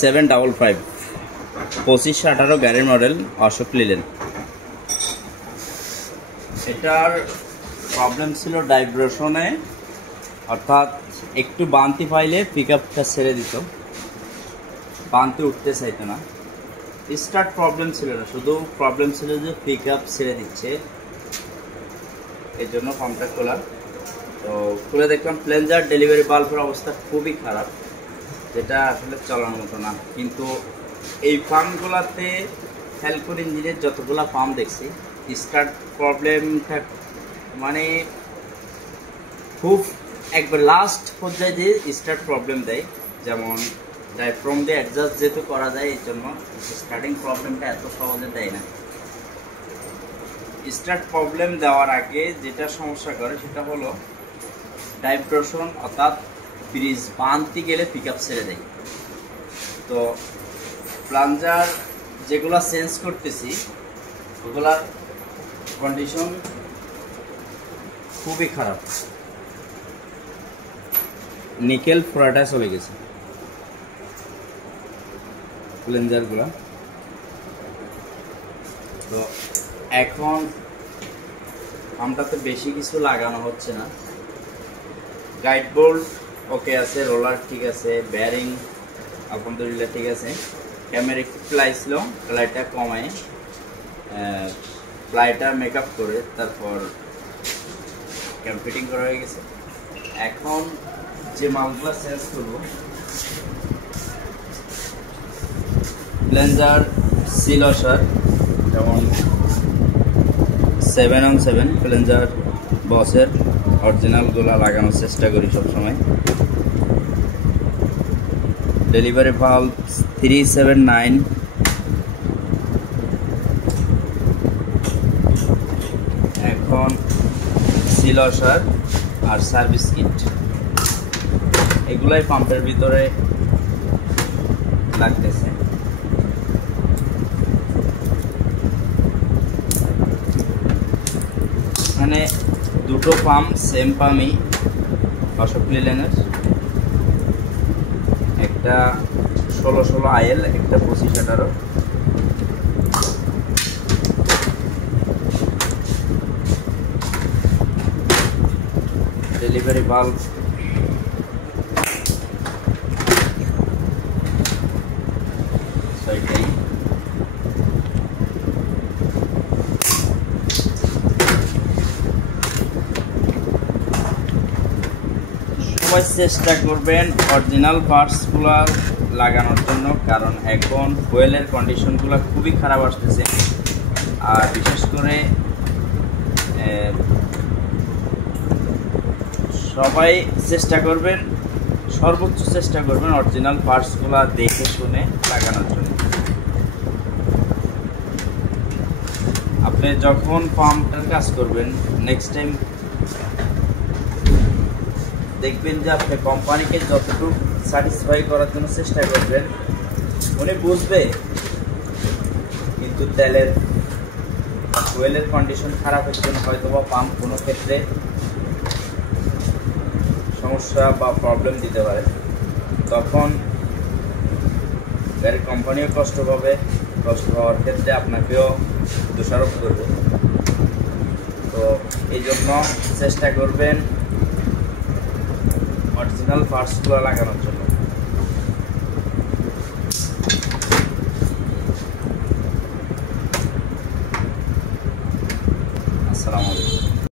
755 2518 গাড়ির model Ashok linen. এটার problem ছিল ভাইব্রেশনে, অর্থাৎ একটু বান্তি পাইলে পিকআপটা ছেড়ে দিত, বান্তি উঠতে চাইতো না। স্টার্ট প্রবলেম ছিল না, শুধু প্রবলেম ছিল যে পিকআপ ছেড়ে দিচ্ছে, এই জন্য পাম্পটা খোলা। তো খুলে দেখলাম প্লেঞ্জার ডেলিভারি বাল্বের অবস্থা খুবই খারাপ, যেটা আসলে চলার মতো না। কিন্তু এই পাম্পগুলোতে ফ্যালকন ইঞ্জিনের যতগুলো পাম্প দেখছি, স্টার্ট প্রবলেমটা মানে খুব একবার লাস্ট পর্যায়ে দিয়ে স্টার্ট প্রবলেম দেয়। যেমন ডায়াফ্রাম দিয়ে অ্যাডজাস্ট যেহেতু করা যায়, এই জন্য স্টার্টিং প্রবলেমটা এত সহজে দেয় না। স্টার্ট প্রবলেম দেওয়ার আগে যেটা সমস্যা করে সেটা হলো ভাইব্রেশন, অর্থাৎ ব্রিজ বানতে গেলে পিকআপ ছেড়ে দেয়। তো প্লাঞ্জার যেগুলা চেঞ্জ করতেছি ওগুলার কন্ডিশন খুবই খারাপ, নিকেল ফোড়াটা চলে গেছে প্লেঞ্জারগুলা। তো এখন পাম্পটাতে বেশি কিছু লাগানো হচ্ছে না, গাইড বোল্ট ওকে আছে, রোলার ঠিক আছে, বেয়ারিং আলহামদুলিল্লাহ ঠিক আছে। ক্যামেরা একটু প্লাই ছিল, প্লাইটা কমায় প্লাইটা মেকআপ করে তারপর ক্যাম ফিটিং করা হয়ে গেছে। এখন যে মালগুলো চেঞ্জ করব, প্লেঞ্জার সিল ওয়াশার যেমন 7on7 প্লেঞ্জার বসের অরিজিনালগুলো লাগানোর চেষ্টা করি সবসময়। ডেলিভারি ভাল্ব 379, এখন সিল ওয়াশার আর সার্ভিস কিট, এগুলাই পাম্পের ভিতরে লাগতেছে। এখানে দুটো পাম্প সেম পাম্পই অশোক লিলেনের, একটা 1616 IL, একটা 2518। ডেলিভারি বাল্ব ছয়টাই। সবাই চেষ্টা করবেন অরিজিনাল পার্টসগুলো লাগানোর জন্য, কারণ এখন ফুয়েলের কন্ডিশনগুলো খুবই খারাপ আসতেছে। আর বিশেষ করে সবাই চেষ্টা করবেন, সর্বোচ্চ চেষ্টা করবেন অরিজিনাল পার্টসগুলো দেখে শুনে লাগানোর জন্য। আপনি যখন পাম্পটার কাজ করবেন নেক্সট টাইম দেখবেন যে আপনি কোম্পানিকে যতটুকু স্যাটিসফাই করার জন্য চেষ্টা করবেন, উনি বুঝবে, কিন্তু তেলের ফুয়েলের কন্ডিশন খারাপের জন্য হয়তো বা পাম্প কোনো ক্ষেত্রে সমস্যা বা প্রবলেম দিতে পারে। তখন গাড়ির কোম্পানিও কষ্ট পাবে, কষ্ট পাওয়ার ক্ষেত্রে আপনাকেও দোষারোপ করবে। তো এই জন্য চেষ্টা করবেন অরিজিনাল পার্টসগুলো লাগানোর জন্য। আসসালামু আলাইকুম।